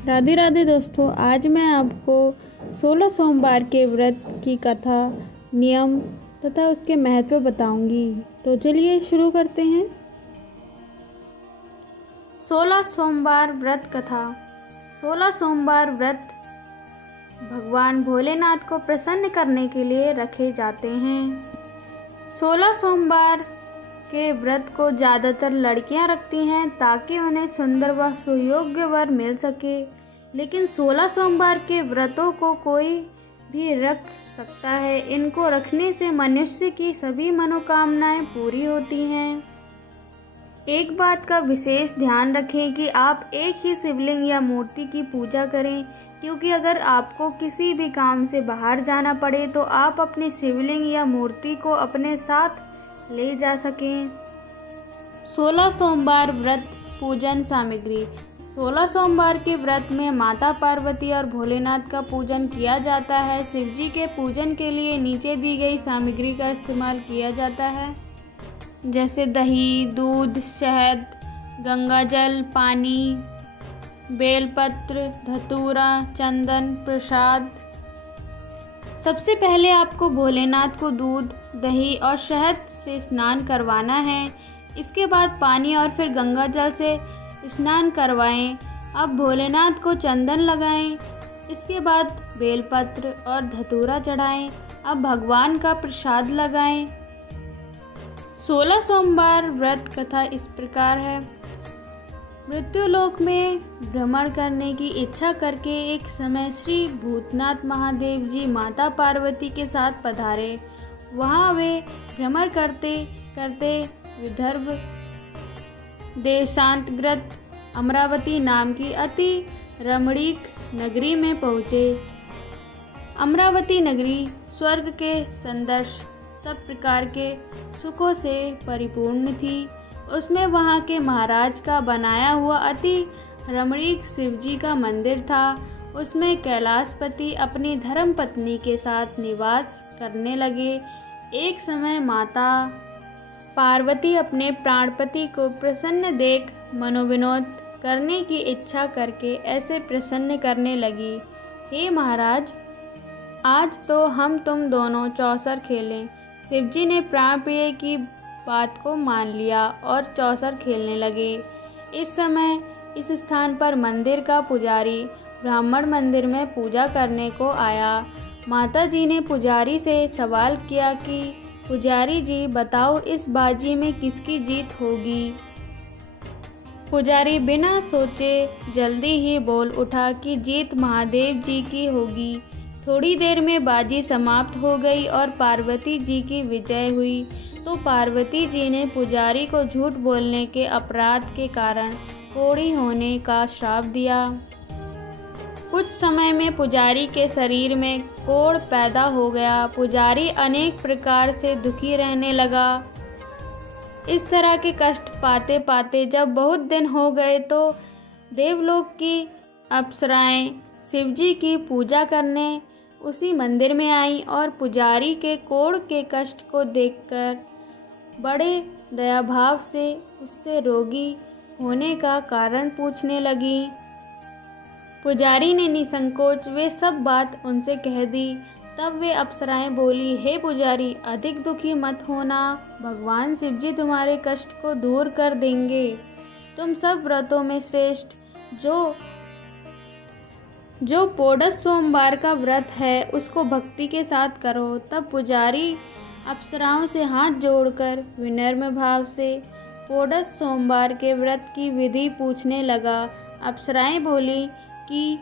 राधे राधे दोस्तों, आज मैं आपको 16 सोमवार के व्रत की कथा, नियम तथा उसके महत्व बताऊंगी। तो चलिए शुरू करते हैं। 16 सोमवार व्रत कथा। 16 सोमवार व्रत भगवान भोलेनाथ को प्रसन्न करने के लिए रखे जाते हैं। 16 सोमवार के व्रत को ज़्यादातर लड़कियां रखती हैं ताकि उन्हें सुंदर व सुयोग्य वर मिल सके, लेकिन 16 सोमवार के व्रतों को कोई भी रख सकता है। इनको रखने से मनुष्य की सभी मनोकामनाएं पूरी होती हैं। एक बात का विशेष ध्यान रखें कि आप एक ही शिवलिंग या मूर्ति की पूजा करें, क्योंकि अगर आपको किसी भी काम से बाहर जाना पड़े तो आप अपने शिवलिंग या मूर्ति को अपने साथ ले जा सकें। 16 सोमवार व्रत पूजन सामग्री। 16 सोमवार के व्रत में माता पार्वती और भोलेनाथ का पूजन किया जाता है। शिवजी के पूजन के लिए नीचे दी गई सामग्री का इस्तेमाल किया जाता है, जैसे दही, दूध, शहद, गंगाजल, पानी, बेलपत्र, धतूरा, चंदन, प्रसाद। सबसे पहले आपको भोलेनाथ को दूध, दही और शहद से स्नान करवाना है। इसके बाद पानी और फिर गंगाजल से स्नान करवाएं। अब भोलेनाथ को चंदन लगाएं। इसके बाद बेलपत्र और धतूरा चढ़ाएं। अब भगवान का प्रसाद लगाएं। 16 सोमवार व्रत कथा इस प्रकार है। मृत्युलोक में भ्रमण करने की इच्छा करके एक समय श्री भूतनाथ महादेव जी माता पार्वती के साथ पधारे। वहाँ वे भ्रमण करते करते विदर्भ देशांतर्गत अमरावती नाम की अति रमणीक नगरी में पहुँचे। अमरावती नगरी स्वर्ग के सदृश सब प्रकार के सुखों से परिपूर्ण थी। उसमें वहाँ के महाराज का बनाया हुआ अति रमणीक शिवजी का मंदिर था। उसमें कैलाशपति अपनी धर्म पत्नी के साथ निवास करने लगे। एक समय माता पार्वती अपने प्राणपति को प्रसन्न देख मनोविनोद करने की इच्छा करके ऐसे प्रसन्न करने लगी, हे महाराज, आज तो हम तुम दोनों चौसर खेलें। शिवजी ने प्राण प्रिय की बात को मान लिया और चौसर खेलने लगे। इस समय इस स्थान पर मंदिर का पुजारी ब्राह्मण मंदिर में पूजा करने को आया। माता जी ने पुजारी से सवाल किया कि पुजारी जी बताओ, इस बाजी में किसकी जीत होगी। पुजारी बिना सोचे जल्दी ही बोल उठा कि जीत महादेव जी की होगी। थोड़ी देर में बाजी समाप्त हो गई और पार्वती जी की विजय हुई। तो पार्वती जी ने पुजारी को झूठ बोलने के अपराध के कारण कोढ़ी होने का श्राप दिया। कुछ समय में पुजारी के शरीर में कोढ़ पैदा हो गया। पुजारी अनेक प्रकार से दुखी रहने लगा। इस तरह के कष्ट पाते पाते जब बहुत दिन हो गए तो देवलोक की अप्सराएं शिवजी की पूजा करने उसी मंदिर में आई और पुजारी के कोढ़ के कष्ट को देखकर बड़े दयाभाव से उससे रोगी होने का कारण पूछने लगी। पुजारी ने निसंकोच वे सब बात उनसे कह दी। तब वे अप्सराएं बोली, हे पुजारी, अधिक दुखी मत होना, भगवान शिवजी तुम्हारे कष्ट को दूर कर देंगे। तुम सब व्रतों में श्रेष्ठ जो पोढ़स सोमवार का व्रत है उसको भक्ति के साथ करो। तब पुजारी अप्सराओं से हाथ जोड़कर विनम्र भाव से पोढ़स सोमवार के व्रत की विधि पूछने लगा। अप्सराएं बोली कि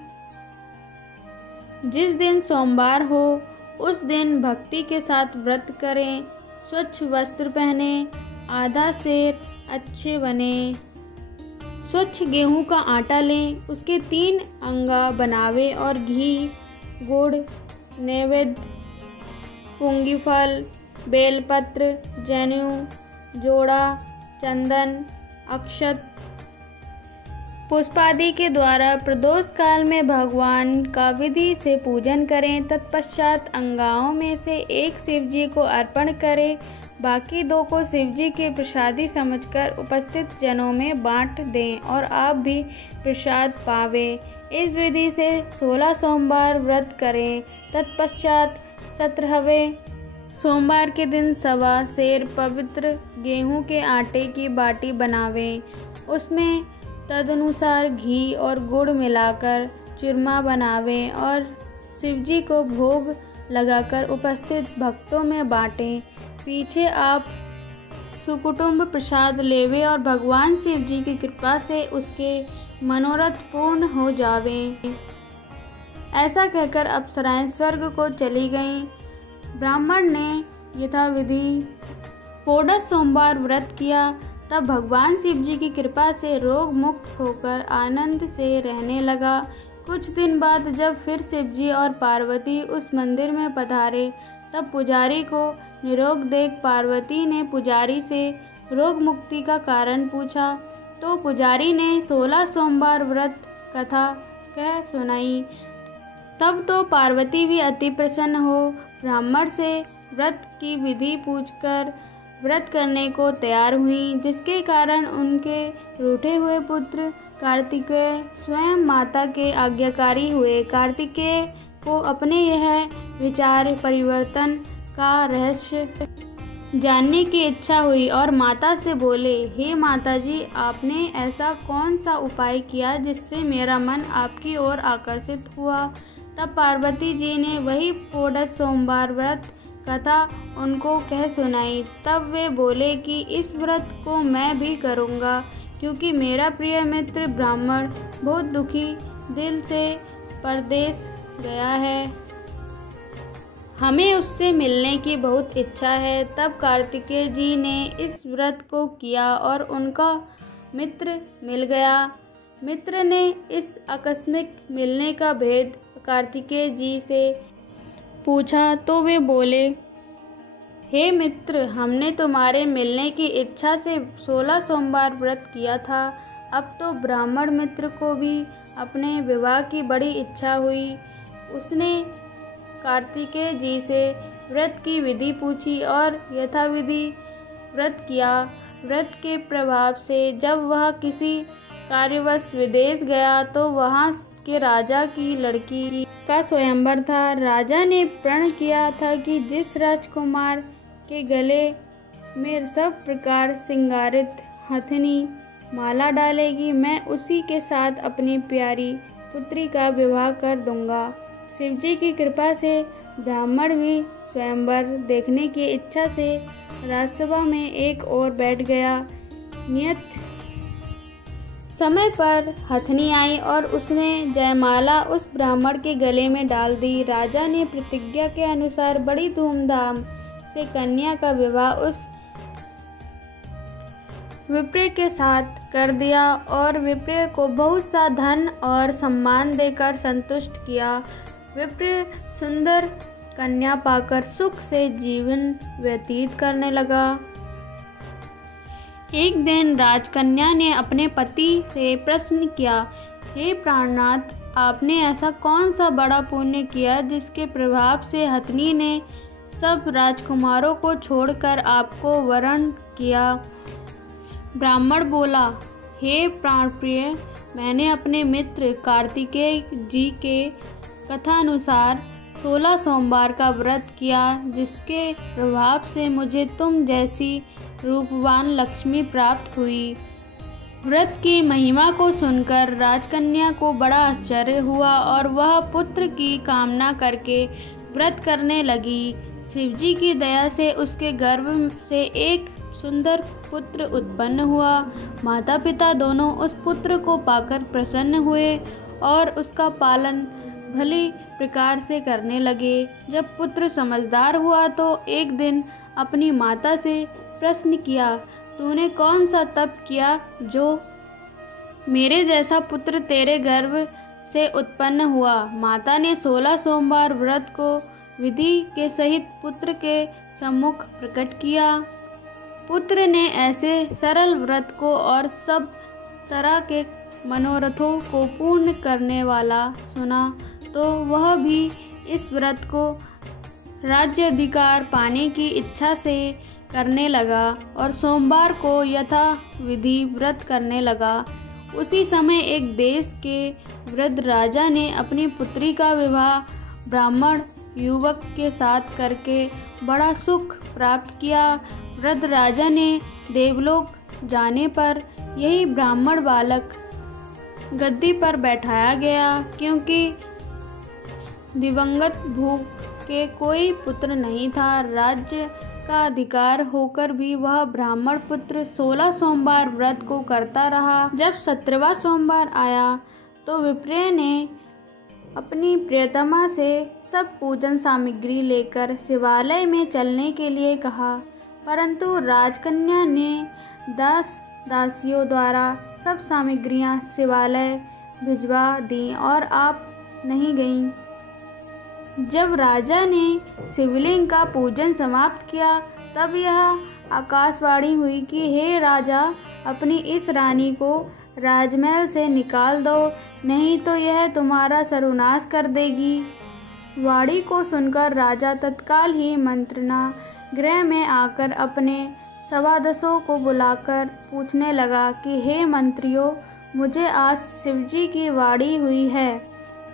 जिस दिन सोमवार हो उस दिन भक्ति के साथ व्रत करें, स्वच्छ वस्त्र पहने, आधा सेर अच्छे बने, स्वच्छ गेहूं का आटा लें, उसके 3 अंगा बनावे और घी, गुड़, नैवेद्य, पुंगीफल, बेलपत्र, जनेऊ, जोड़ा, चंदन, अक्षत, पुष्पादि के द्वारा प्रदोष काल में भगवान का विधि से पूजन करें। तत्पश्चात अंगाओं में से एक शिवजी को अर्पण करें। बाकी 2 को शिवजी के प्रसादी समझकर उपस्थित जनों में बांट दें और आप भी प्रसाद पावें। इस विधि से 16 सोमवार व्रत करें। तत्पश्चात 17वें सोमवार के दिन सवा सेर पवित्र गेहूं के आटे की बाटी बनावें। उसमें तदनुसार घी और गुड़ मिलाकर चूरमा बनावें और शिवजी को भोग लगाकर उपस्थित भक्तों में बांटें। पीछे आप सुकुटुंब प्रसाद लेवे और भगवान शिव जी की कृपा से उसके मनोरथ पूर्ण हो जावें। ऐसा कहकर अप्सराएं स्वर्ग को चली गईं। ब्राह्मण ने यथाविधि 14 सोमवार व्रत किया। तब भगवान शिव जी की कृपा से रोग मुक्त होकर आनंद से रहने लगा। कुछ दिन बाद जब फिर शिव जी और पार्वती उस मंदिर में पधारे, तब पुजारी को निरोग देख पार्वती ने पुजारी से रोग मुक्ति का कारण पूछा। तो पुजारी ने 16 सोमवार व्रत कथा कह सुनाई। तब तो पार्वती भी अति प्रसन्न हो ब्राह्मण से व्रत की विधि पूछकर व्रत करने को तैयार हुई, जिसके कारण उनके रूठे हुए पुत्र कार्तिकेय स्वयं माता के आज्ञाकारी हुए। कार्तिकेय को अपने यह विचार परिवर्तन का रहस्य जानने की इच्छा हुई और माता से बोले, हे माताजी, आपने ऐसा कौन सा उपाय किया जिससे मेरा मन आपकी ओर आकर्षित हुआ। तब पार्वती जी ने वही 14 सोमवार व्रत कथा उनको कह सुनाई। तब वे बोले कि इस व्रत को मैं भी करूँगा, क्योंकि मेरा प्रिय मित्र ब्राह्मण बहुत दुखी दिल से परदेश गया है, हमें उससे मिलने की बहुत इच्छा है। तब कार्तिकेय जी ने इस व्रत को किया और उनका मित्र मिल गया। मित्र ने इस आकस्मिक मिलने का भेद कार्तिकेय जी से पूछा तो वे बोले, हे मित्र, हमने तुम्हारे मिलने की इच्छा से 16 सोमवार व्रत किया था। अब तो ब्राह्मण मित्र को भी अपने विवाह की बड़ी इच्छा हुई। उसने कार्तिकेय जी से व्रत की विधि पूछी और यथाविधि व्रत किया। व्रत के प्रभाव से जब वह किसी कार्यवश विदेश गया तो वहाँ के राजा की लड़की का स्वयंवर था। राजा ने प्रण किया था कि जिस राजकुमार के गले में सब प्रकार श्रृंगारित हथनी माला डालेगी, मैं उसी के साथ अपनी प्यारी पुत्री का विवाह कर दूंगा। शिवजी की कृपा से ब्राह्मण भी स्वयंवर देखने की इच्छा से राजसभा में एक ओर बैठ गया। नियत समय पर हथनी आई और उसने जयमाला उस ब्राह्मण के गले में डाल दी। राजा ने प्रतिज्ञा के अनुसार बड़ी धूमधाम से कन्या का विवाह उस विप्र के साथ कर दिया और विप्र को बहुत सा धन और सम्मान देकर संतुष्ट किया। विप्र सुंदर कन्या पाकर सुख से जीवन व्यतीत करने लगा। एक दिन राजकन्या ने अपने पति से प्रश्न किया, हे प्राणनाथ, आपने ऐसा कौन सा बड़ा पुण्य किया जिसके प्रभाव से हथनी ने सब राजकुमारों को छोड़कर आपको वरण किया। ब्राह्मण बोला, हे प्राणप्रिय, मैंने अपने मित्र कार्तिकेय जी के कथानुसार 16 सोमवार का व्रत किया, जिसके प्रभाव से मुझे तुम जैसी रूपवान लक्ष्मी प्राप्त हुई। व्रत की महिमा को सुनकर राजकन्या को बड़ा आश्चर्य हुआ और वह पुत्र की कामना करके व्रत करने लगी। शिवजी की दया से उसके गर्भ से एक सुंदर पुत्र उत्पन्न हुआ। माता पिता दोनों उस पुत्र को पाकर प्रसन्न हुए और उसका पालन भली प्रकार से करने लगे। जब पुत्र समझदार हुआ तो एक दिन अपनी माता से प्रश्न किया, तूने कौन सा तप किया जो मेरे जैसा पुत्र तेरे गर्भ से उत्पन्न हुआ। माता ने 16 सोमवार व्रत को विधि के सहित पुत्र के सम्मुख प्रकट किया। पुत्र ने ऐसे सरल व्रत को और सब तरह के मनोरथों को पूर्ण करने वाला सुना तो वह भी इस व्रत को राज्य अधिकार पाने की इच्छा से करने लगा और सोमवार को यथाविधि व्रत करने लगा। उसी समय एक देश के वृद्ध राजा ने अपनी पुत्री का विवाह ब्राह्मण युवक के साथ करके बड़ा सुख प्राप्त किया। वृद्ध राजा ने देवलोक जाने पर यही ब्राह्मण बालक गद्दी पर बैठाया गया, क्योंकि दिवंगत भूप के कोई पुत्र नहीं था। राज्य का अधिकार होकर भी वह ब्राह्मण पुत्र 16 सोमवार व्रत को करता रहा। जब 17वां सोमवार आया तो विप्र ने अपनी प्रियतमा से सब पूजन सामग्री लेकर शिवालय में चलने के लिए कहा, परंतु राजकन्या ने दास दासियों द्वारा सब सामग्रियां शिवालय भिजवा दी और आप नहीं गईं। जब राजा ने शिवलिंग का पूजन समाप्त किया तब यह आकाशवाणी हुई कि हे राजा, अपनी इस रानी को राजमहल से निकाल दो, नहीं तो यह तुम्हारा सर्वनाश कर देगी। वाणी को सुनकर राजा तत्काल ही मंत्रणा गृह में आकर अपने सभासदों को बुलाकर पूछने लगा कि हे मंत्रियों, मुझे आज शिवजी की वाणी हुई है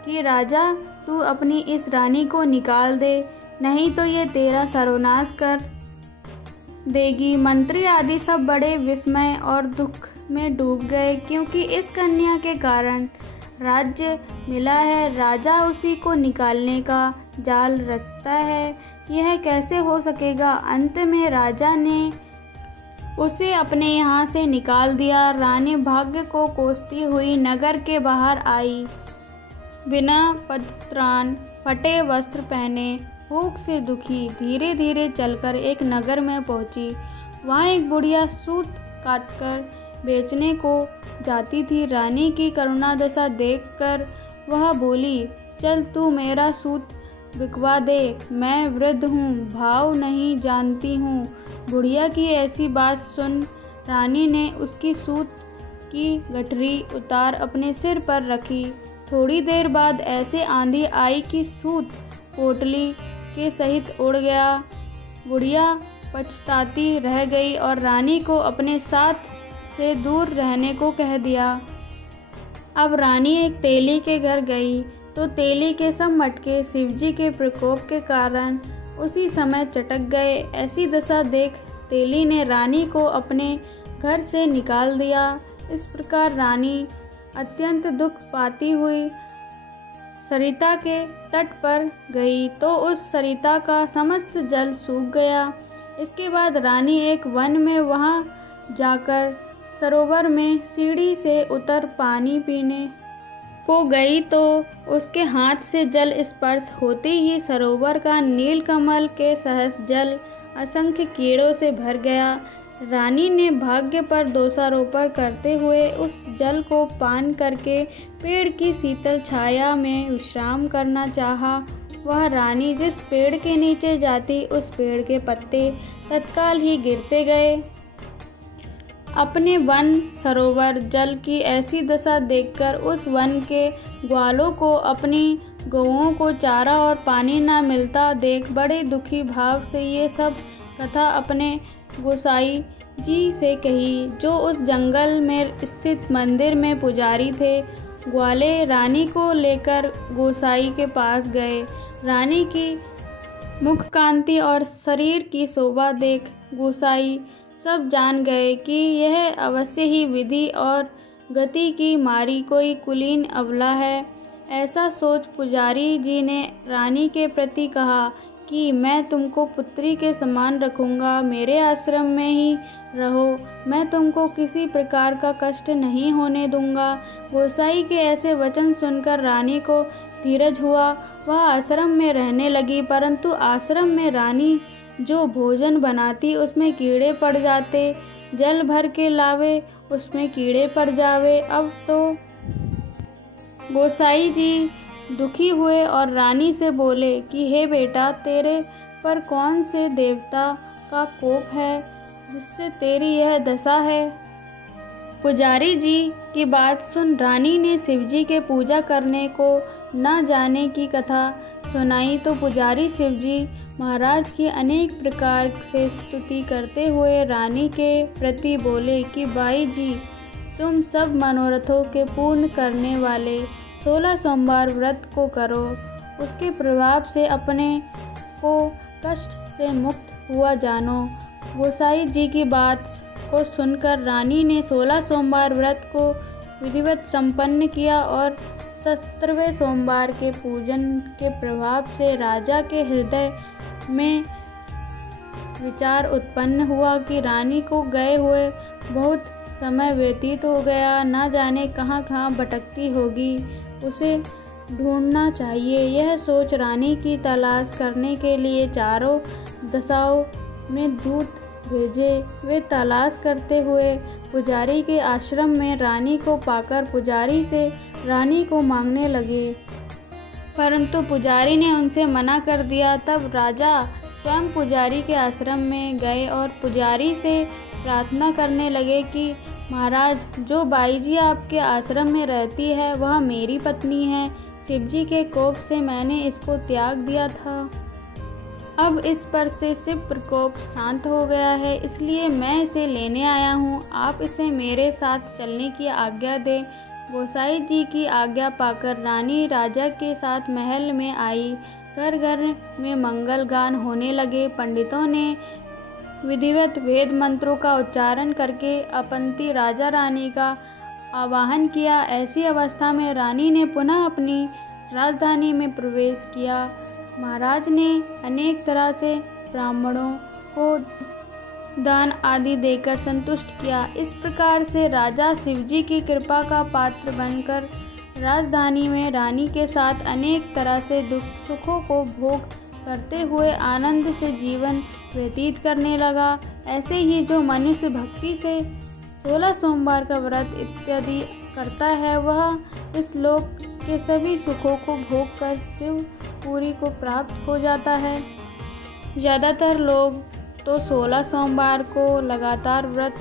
कि राजा तू अपनी इस रानी को निकाल दे, नहीं तो ये तेरा सर्वनाश कर देगी। मंत्री आदि सब बड़े विस्मय और दुख में डूब गए, क्योंकि इस कन्या के कारण राज्य मिला है, राजा उसी को निकालने का जाल रचता है, यह कैसे हो सकेगा। अंत में राजा ने उसे अपने यहाँ से निकाल दिया। रानी भाग्य को कोसती हुई नगर के बाहर आई, बिना पदत्राण, फटे वस्त्र पहने, भूख से दुखी धीरे धीरे चलकर एक नगर में पहुंची। वहाँ एक बुढ़िया सूत काटकर बेचने को जाती थी। रानी की करुणा दशा देखकर वह बोली, चल तू मेरा सूत बिकवा दे, मैं वृद्ध हूँ, भाव नहीं जानती हूँ। बुढ़िया की ऐसी बात सुन रानी ने उसकी सूत की गठरी उतार अपने सिर पर रखी। थोड़ी देर बाद ऐसे आंधी आई कि सूत पोटली के सहित उड़ गया। बुढ़िया पछताती रह गई और रानी को अपने साथ से दूर रहने को कह दिया। अब रानी एक तेली के घर गई तो तेली के सब मटके शिवजी के प्रकोप के कारण उसी समय चटक गए। ऐसी दशा देख तेली ने रानी को अपने घर से निकाल दिया। इस प्रकार रानी अत्यंत दुख पाती हुई सरिता के तट पर गई तो उस सरिता का समस्त जल सूख गया। इसके बाद रानी एक वन में वहां जाकर सरोवर में सीढ़ी से उतर पानी पीने को गई तो उसके हाथ से जल स्पर्श होते ही सरोवर का नीलकमल के सहस जल असंख्य कीड़ों से भर गया। रानी ने भाग्य पर दोषारोपण करते हुए उस जल को पान करके पेड़ की शीतल छाया में विश्राम करना चाहा। वह रानी जिस पेड़ के नीचे जाती उस पेड़ के पत्ते तत्काल ही गिरते गए। अपने वन सरोवर जल की ऐसी दशा देखकर उस वन के ग्वालों को अपनी गौओं को चारा और पानी न मिलता देख बड़े दुखी भाव से ये सब कथा अपने गोसाई जी से कही, जो उस जंगल में स्थित मंदिर में पुजारी थे। ग्वाले रानी को लेकर गोसाई के पास गए। रानी की मुख कांति और शरीर की शोभा देख गोसाई सब जान गए कि यह अवश्य ही विधि और गति की मारी कोई कुलीन अबला है। ऐसा सोच पुजारी जी ने रानी के प्रति कहा कि मैं तुमको पुत्री के समान रखूंगा, मेरे आश्रम में ही रहो, मैं तुमको किसी प्रकार का कष्ट नहीं होने दूंगा। गोसाई के ऐसे वचन सुनकर रानी को धीरज हुआ। वह आश्रम में रहने लगी, परंतु आश्रम में रानी जो भोजन बनाती उसमें कीड़े पड़ जाते, जल भर के लावे उसमें कीड़े पड़ जावे। अब तो गोसाई जी दुखी हुए और रानी से बोले कि हे बेटा, तेरे पर कौन से देवता का कोप है जिससे तेरी यह दशा है। पुजारी जी की बात सुन रानी ने शिवजी के पूजा करने को न जाने की कथा सुनाई तो पुजारी शिवजी महाराज की अनेक प्रकार से स्तुति करते हुए रानी के प्रति बोले कि बाई जी, तुम सब मनोरथों के पूर्ण करने वाले 16 सोमवार व्रत को करो। उसके प्रभाव से अपने को कष्ट से मुक्त हुआ जानो। गोसाई जी की बात को सुनकर रानी ने 16 सोमवार व्रत को विधिवत संपन्न किया और 17वें सोमवार के पूजन के प्रभाव से राजा के हृदय में विचार उत्पन्न हुआ कि रानी को गए हुए बहुत समय व्यतीत हो गया, न जाने कहाँ कहाँ भटकती होगी, उसे ढूंढना चाहिए। यह सोच रानी की तलाश करने के लिए चारों दिशाओं में दूत भेजे। वे तलाश करते हुए पुजारी के आश्रम में रानी को पाकर पुजारी से रानी को मांगने लगे, परंतु पुजारी ने उनसे मना कर दिया। तब राजा स्वयं पुजारी के आश्रम में गए और पुजारी से प्रार्थना करने लगे कि महाराज, जो बाई जी आपके आश्रम में रहती है वह मेरी पत्नी है। शिवजी के कोप से मैंने इसको त्याग दिया था। अब इस पर से शिव प्रकोप शांत हो गया है, इसलिए मैं इसे लेने आया हूँ। आप इसे मेरे साथ चलने की आज्ञा दें। गोसाई जी की आज्ञा पाकर रानी राजा के साथ महल में आई। घर घर में मंगल गान होने लगे। पंडितों ने विधिवत वेद मंत्रों का उच्चारण करके अपंती राजा रानी का आवाहन किया। ऐसी अवस्था में रानी ने पुनः अपनी राजधानी में प्रवेश किया। महाराज ने अनेक तरह से ब्राह्मणों को दान आदि देकर संतुष्ट किया। इस प्रकार से राजा शिवजी की कृपा का पात्र बनकर राजधानी में रानी के साथ अनेक तरह से सुखों को भोग करते हुए आनंद से जीवन व्यतीत करने लगा। ऐसे ही जो मनुष्य भक्ति से 16 सोमवार का व्रत इत्यादि करता है, वह इस लोक के सभी सुखों को भोग कर शिवपुरी को प्राप्त हो जाता है। ज़्यादातर लोग तो 16 सोमवार को लगातार व्रत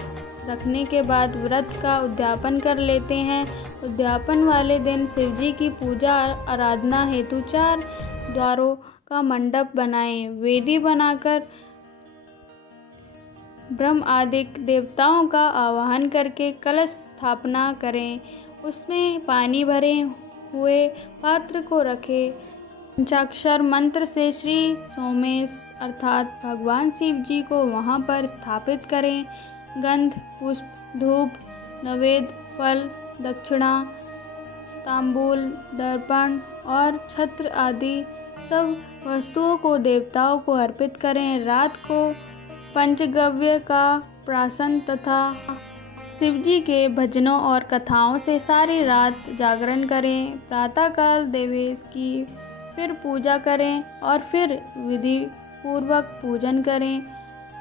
रखने के बाद व्रत का उद्यापन कर लेते हैं। उद्यापन वाले दिन शिवजी की पूजा आराधना हेतु 4 द्वारों का मंडप बनाएं। वेदी बनाकर ब्रह्म आदि देवताओं का आवाहन करके कलश स्थापना करें। उसमें पानी भरे हुए पात्र को रखें। पंचाक्षर मंत्र से श्री सोमेश अर्थात भगवान शिव जी को वहाँ पर स्थापित करें। गंध, पुष्प, धूप, नैवेद्य, फल, दक्षिणा, तांबूल, दर्पण और छत्र आदि सब वस्तुओं को देवताओं को अर्पित करें। रात को पंचगव्य का प्राशन तथा शिवजी के भजनों और कथाओं से सारी रात जागरण करें। प्रातःकाल देवेश की फिर पूजा करें और फिर विधि पूर्वक पूजन करें।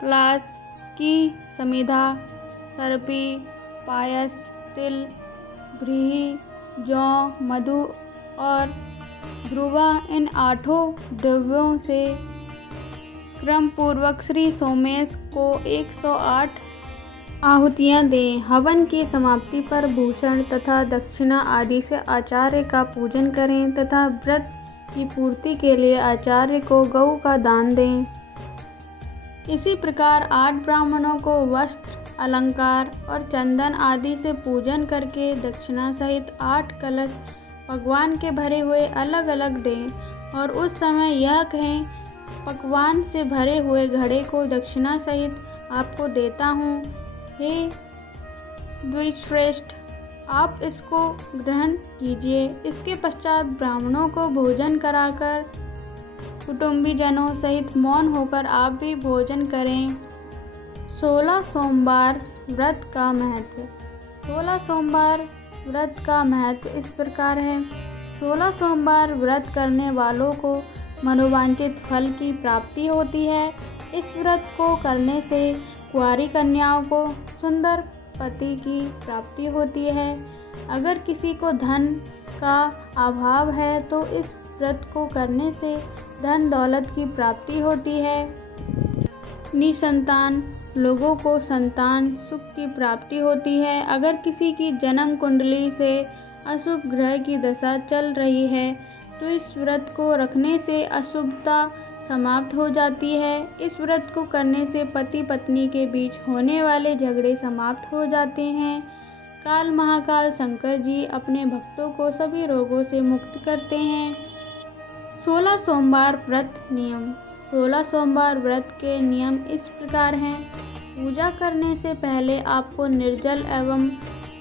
प्लास की समिधा, सरपी, पायस, तिल, व्रीहि, जौ, मधु और ध्रुवा, इन 8 द्रव्यों से क्रम पूर्वक श्री सोमेश को 108 आहुतियाँ दें। हवन की समाप्ति पर भूषण तथा दक्षिणा आदि से आचार्य का पूजन करें तथा व्रत की पूर्ति के लिए आचार्य को गौ का दान दें। इसी प्रकार 8 ब्राह्मणों को वस्त्र, अलंकार और चंदन आदि से पूजन करके दक्षिणा सहित 8 कलश भगवान के भरे हुए अलग अलग दें और उस समय यह कहें, पकवान से भरे हुए घड़े को दक्षिणा सहित आपको देता हूँ। हे द्विश्रेष्ठ, आप इसको ग्रहण कीजिए। इसके पश्चात ब्राह्मणों को भोजन कराकर कुटुंबीजनों सहित मौन होकर आप भी भोजन करें। 16 सोमवार व्रत का महत्व। 16 सोमवार व्रत का महत्व इस प्रकार है। 16 सोमवार व्रत करने वालों को मनोवांछित फल की प्राप्ति होती है। इस व्रत को करने से कुंवारी कन्याओं को सुंदर पति की प्राप्ति होती है। अगर किसी को धन का अभाव है तो इस व्रत को करने से धन दौलत की प्राप्ति होती है। निसंतान लोगों को संतान सुख की प्राप्ति होती है। अगर किसी की जन्म कुंडली से अशुभ ग्रह की दशा चल रही है तो इस व्रत को रखने से अशुभता समाप्त हो जाती है। इस व्रत को करने से पति पत्नी के बीच होने वाले झगड़े समाप्त हो जाते हैं। काल महाकाल शंकर जी अपने भक्तों को सभी रोगों से मुक्त करते हैं। 16 सोमवार व्रत नियम। 16 सोमवार व्रत के नियम इस प्रकार हैं। पूजा करने से पहले आपको निर्जल एवं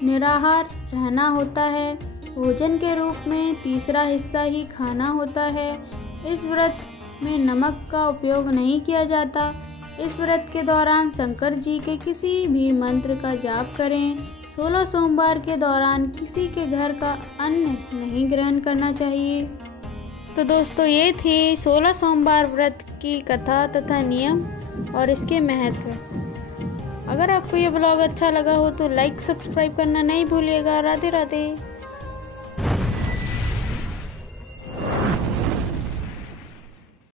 निराहार रहना होता है। भोजन के रूप में तीसरा हिस्सा ही खाना होता है। इस व्रत में नमक का उपयोग नहीं किया जाता। इस व्रत के दौरान शंकर जी के किसी भी मंत्र का जाप करें। 16 सोमवार के दौरान किसी के घर का अन्न नहीं ग्रहण करना चाहिए। तो दोस्तों, ये थी 16 सोमवार व्रत की कथा तथा नियम और इसके महत्व। अगर आपको ये ब्लॉग अच्छा लगा हो तो लाइक सब्सक्राइब करना नहीं भूलिएगा। राधे राधे।